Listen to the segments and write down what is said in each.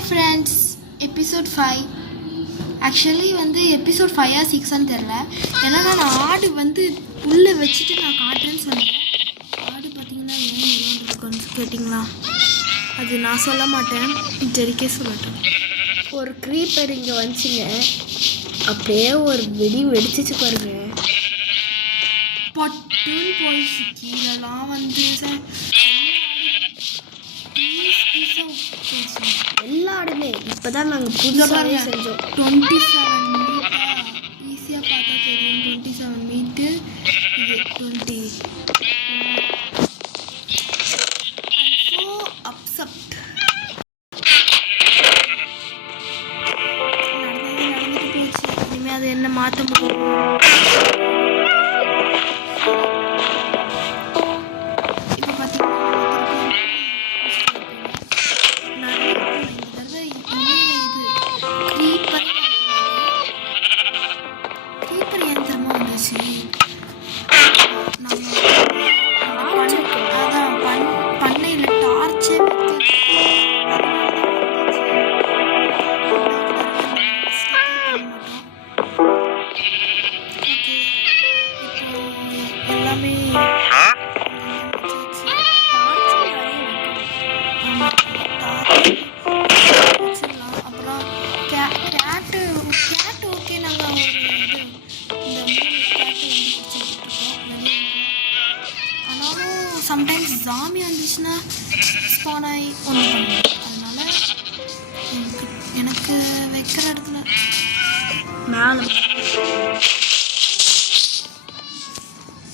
Hi friends, episode 5. Actually episode 5 6 தெரில. ஏன்னா நான் ஆடு உள்ளே வச்சுட்டு நான் காட்டுறேன்னு சொன்னேன். ஆடு பார்த்தீங்கன்னா ஏன் கேட்டிங்களா? அது நான் சொல்ல மாட்டேன், ஜெரிக்கே சொல்லட்டும். ஒரு க்ரீப்பர் இங்கே வந்துச்சுங்க, அப்படியே ஒரு வெடிச்சிச்சு பாருங்க. பட்டுன்னு போயிடுச்சு. கீழெல்லாம் எல்லா ஆடுமே இப்போதான் நாங்கள் புதுசாக செஞ்சோம். 27 மீட் ஈஸியாக பார்த்தா தெரியும். 27 மீட்டு, இது 20. ஸோ அப்செப்ட் நடந்துட்டு போச்சு. இனிமேல் அது என்ன மாற்ற முடியும்? சம்டைம்ஸ் ஜாமி வந்துச்சுன்னா ஸ்பான் ஆகி ஒன்று பண்ணுவேன். அதனால் எனக்கு வைக்கிற இடத்துல மேலே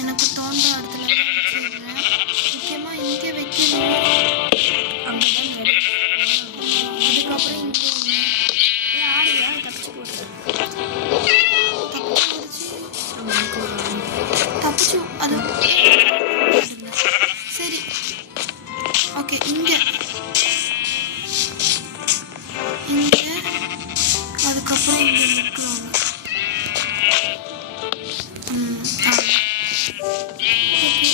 எனக்கு தோன்ற இடத்துல முக்கியமாக இங்கே வைக்கணும். அதுக்கப்புறம் இங்கே ஆடு தப்பிச்சு தப்பிச்சு அது சரி. ஓகே, இங்கே அதுக்கப்புறம் இங்கே நிற்கலாம். ஓகே,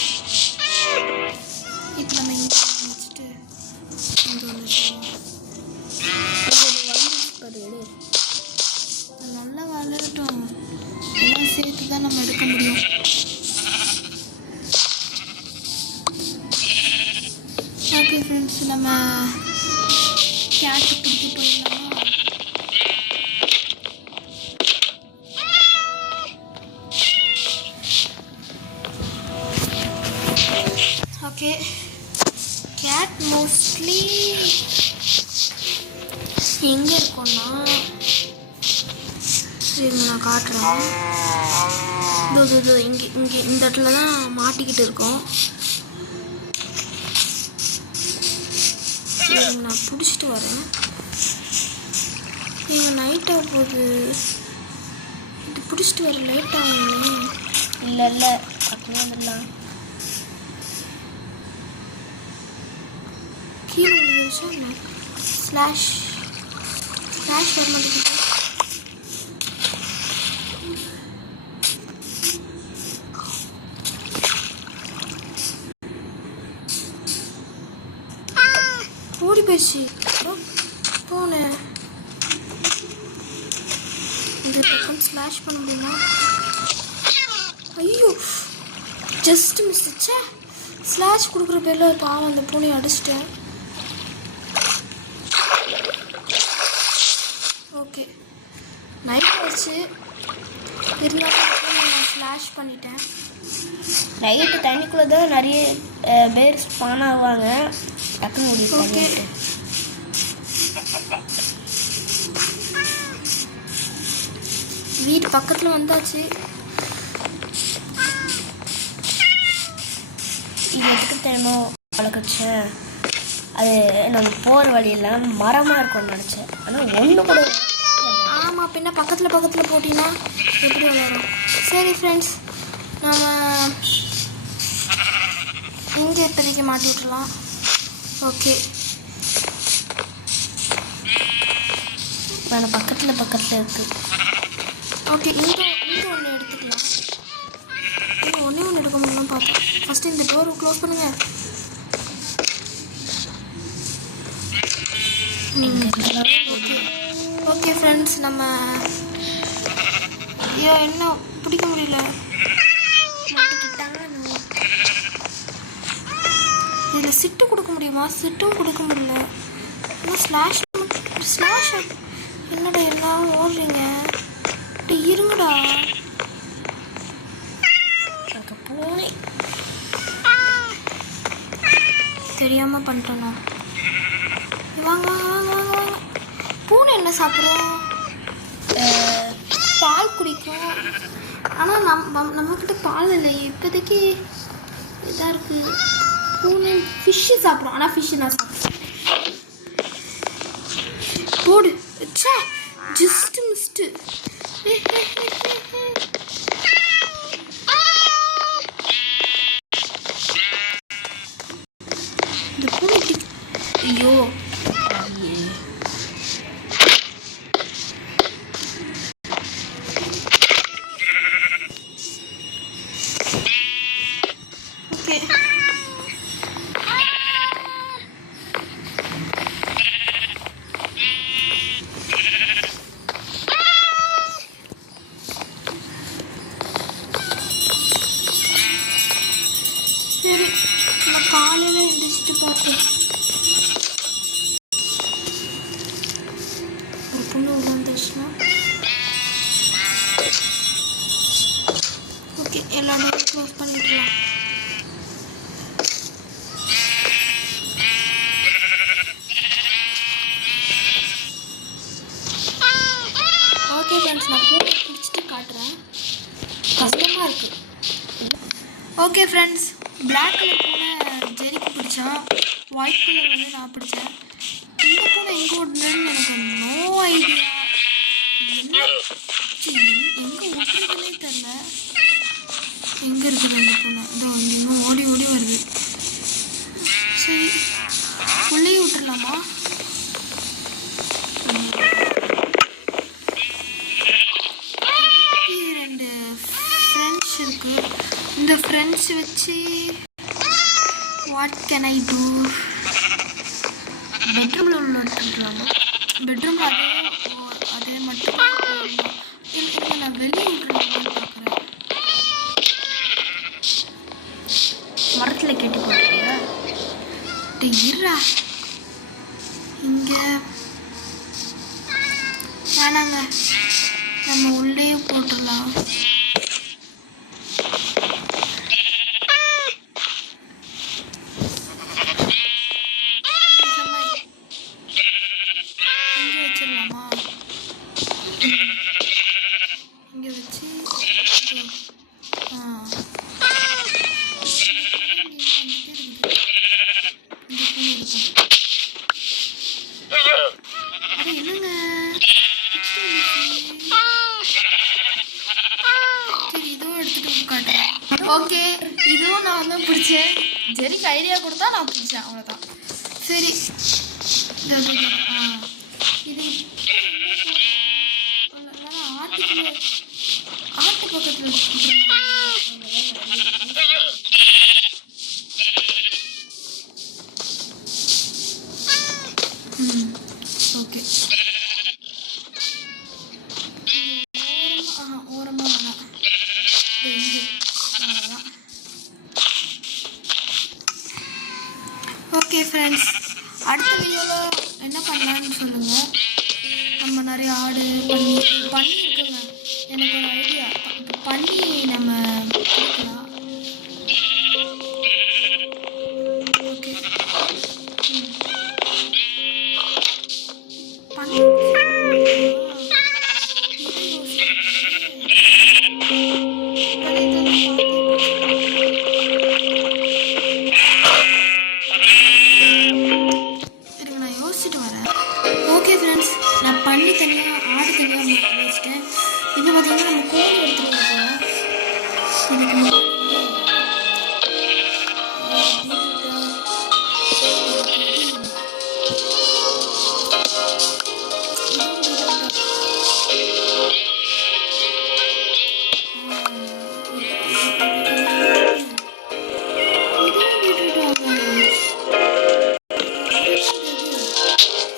இப்போ நம்ம இங்கே வச்சுட்டு இங்கே நல்லா வளரட்டும். எல்லாம் சேர்த்து தான் நம்ம எடுக்க முடியும். ஓகே ஃப்ரெண்ட்ஸ், நம்ம கேட்டு பிடிக்க போயிடலாமா? ஓகே, கேட் மோஸ்ட்லி எங்கே இருக்கோன்னா, சரி நான் காட்டுறேன். இதோ இங்கே இந்த இடத்துல தான் மாட்டிக்கிட்டு இருக்கோம். நான் பிடிச்சிட்டு வரேன். நீங்கள் நைட் ஆக போகுது, இது பிடிச்சிட்டு வர லைட் ஆகணும். இல்லை அப்படின்னா வந்துடலாம். கீழே வந்துருச்சா? ஸ்லாஷ் வர மாட்டேங்குது. ஓடி போயிடுச்சு. போனேன். இந்த பக்கம் ஸ்லாஷ் பண்ண முடியுமா? ஐயோ, ஜஸ்ட் மிஸ்ஸே. ஸ்லாஷ் கொடுக்குற பேரில் பாவம் அந்த பூனையை அடிச்சிட்டேன். ஓகே, நைட் ஆச்சு, இருந்தாலும் நான் ஸ்லாஷ் பண்ணிட்டேன். நைட்டு தண்ணிக்குள்ளே தான் நிறைய பேர் ஸ்பான் ஆகுவாங்க. டக்குன்னு முடியும். ஓகே, வீடு பக்கத்தில் வந்தாச்சு. இது எதுக்கு தெரியுமோ வளர்க்குச்சேன். அது நம்ம போகிற வழியெல்லாம் மரமாக இருக்கும்னு நினச்சேன். ஆனால் ஒன்று கூட. ஆமாம், பின்ன பக்கத்தில் போட்டிங்கன்னா எப்படி வளரும்? சரி ஃப்ரெண்ட்ஸ், நம்ம இங்கே இப்போதைக்கு மாட்டி விட்டுலாம். ஓகே, நான் பக்கத்தில் இருக்குது. ஓகே, இங்கே ஒன்று எடுத்துக்கலாம். ஒன்றே ஒன்று எடுக்க முடியும்னு பார்ப்போம். ஃபஸ்ட்டு இந்த டோரை க்ளோஸ் பண்ணுங்கள். ஓகே ஃப்ரெண்ட்ஸ், நம்ம ஐயோ என்ன பிடிக்க முடியல. இதில் சிட்டு கொடுக்க முடியுமா? சிட்டும் கொடுக்க முடியல. இன்னும் ஸ்லாஷ் என்னடா எல்லாம் ஓடுறீங்க? இருங்கடா. பூனை தெரியாம பண்ணிட்டோண்ணா. வாங்க வாங்க வாங்க வாங்க. பூனை என்ன சாப்பிடும்? பால் குடிக்கும். ஆனால் நம்மக்கிட்ட பால் இல்லை இப்போதைக்கு. இதாக இருக்குது. பூனை ஃபிஷ்ஷு சாப்பிடும். ஆனால் ஃபிஷ்ஷு நான் சாப்பிடுவேன். போடு. Just missed. இந்த பூனை ஐயோ ஓகே. சரி, நான் காலையில் எழுந்திரிச்சிட்டு பார்ப்பேன். ஒரு பொண்ணு உட்காந்துச்சுன்னா ஓகே, எல்லாமே க்ளோஸ் பண்ணிக்கலாம். ஓகே ஃப்ரெண்ட்ஸ், நான் பூனை பிடிச்சிட்டு காட்டுறேன். கஷ்டமாக இருக்குது. ஓகே ஃப்ரெண்ட்ஸ், பிளாக் கலர் பூனை ஜெரிக்கு பிடிச்சான். ஒயிட் கலர் வந்து நான் பிடிச்சேன். இந்த பூனை எங்கே ஓடுனதுன்னு எனக்கு நோ ஐடியா. எங்கே ஓட்டுறதுன்னே தெரில. எங்கே இருக்குது அந்த பூனை? இதோ இன்னும் ஓடி ஓடி வருது. சரி, உள்ளே விட்டுடலாமா? ரெண்டு ஃப்ரெண்ட்ஸ் இருக்கு. இந்த ஃப்ரெண்ட்ஸ் வச்சு வாட் கேன் ஐ டூ? பெட்ரூமில் உள்ள விட்டுலாமா? பெட்ரூமில் அதே மட்டும் இல்லை, நான் வெளியே விட்டுலாமான்னு பார்க்குறேன். மரத்தில் கேட்டு போட்டுருங்க. இருடா, இங்கே வேணாங்க, நம்ம உள்ளே போட்டுடலாம். இங்கே வச்சிடலாமா? இங்கே வச்சு என்னங்க சரி, இதுவும் எடுத்துட்டு காட்டுறேன். ஓகே, இதுவும் நான் வந்து பிடிச்சேன். ஜெரிக்கு ஐடியா கொடுத்தா நான் பிடிச்சேன், அவ்வளோதான். சரி, இது ஆட்டு பக்கத்தில் ஓகே. ஓரமாக வேணாம். ஓகே ஃப்ரெண்ட்ஸ், அடுத்த வீடியோவில் என்ன பண்ணலான்னு சொல்லுங்கள். நம்ம நிறைய ஆடு பண்ணி இருக்குங்க. எனக்கு ஒரு ஐடியா, பண்ணி நம்ம கொடுக்கலாம். ஓகே, பண்ணி நான் யோசிச்சுட்டு வரேன். ஓகே ஃப்ரெண்ட்ஸ், நான் பண்ணி தனியாக ஆடு தனியாக வச்சுட்டேன். இப்போ பார்த்தீங்கன்னா நம்ம கோழி எடுத்துகிட்டு போகிறோம். இதுக்கு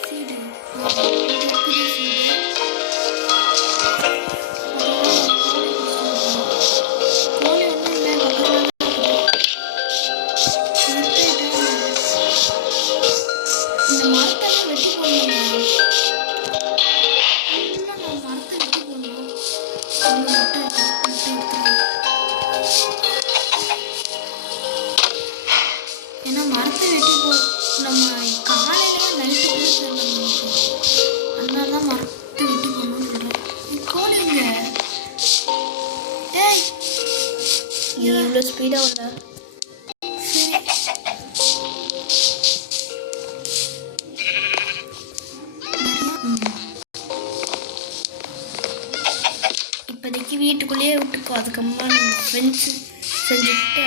சீடு இவ்வளோ ஸ்பீடாக வர சரி இப்போதைக்கு வீட்டுக்குள்ளேயே விட்டுக்கோ. அதுக்கப்புறமா நம்ம ஃப்ரெண்ட்ஸு செஞ்சுக்கிட்டு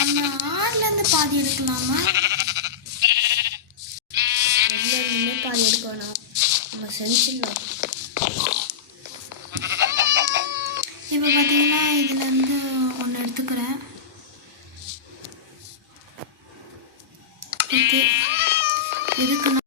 நம்ம ஆள்லேருந்து பாதி எடுக்கலாமா? எல்லாருமே பாதி எடுக்க வேணாம், நம்ம செஞ்சிடலாம். இப்போ பார்த்தீங்கன்னா இதுலேருந்து ஒன்று எடுத்துக்கிறேன். ஓகே, எதுக்குன்னா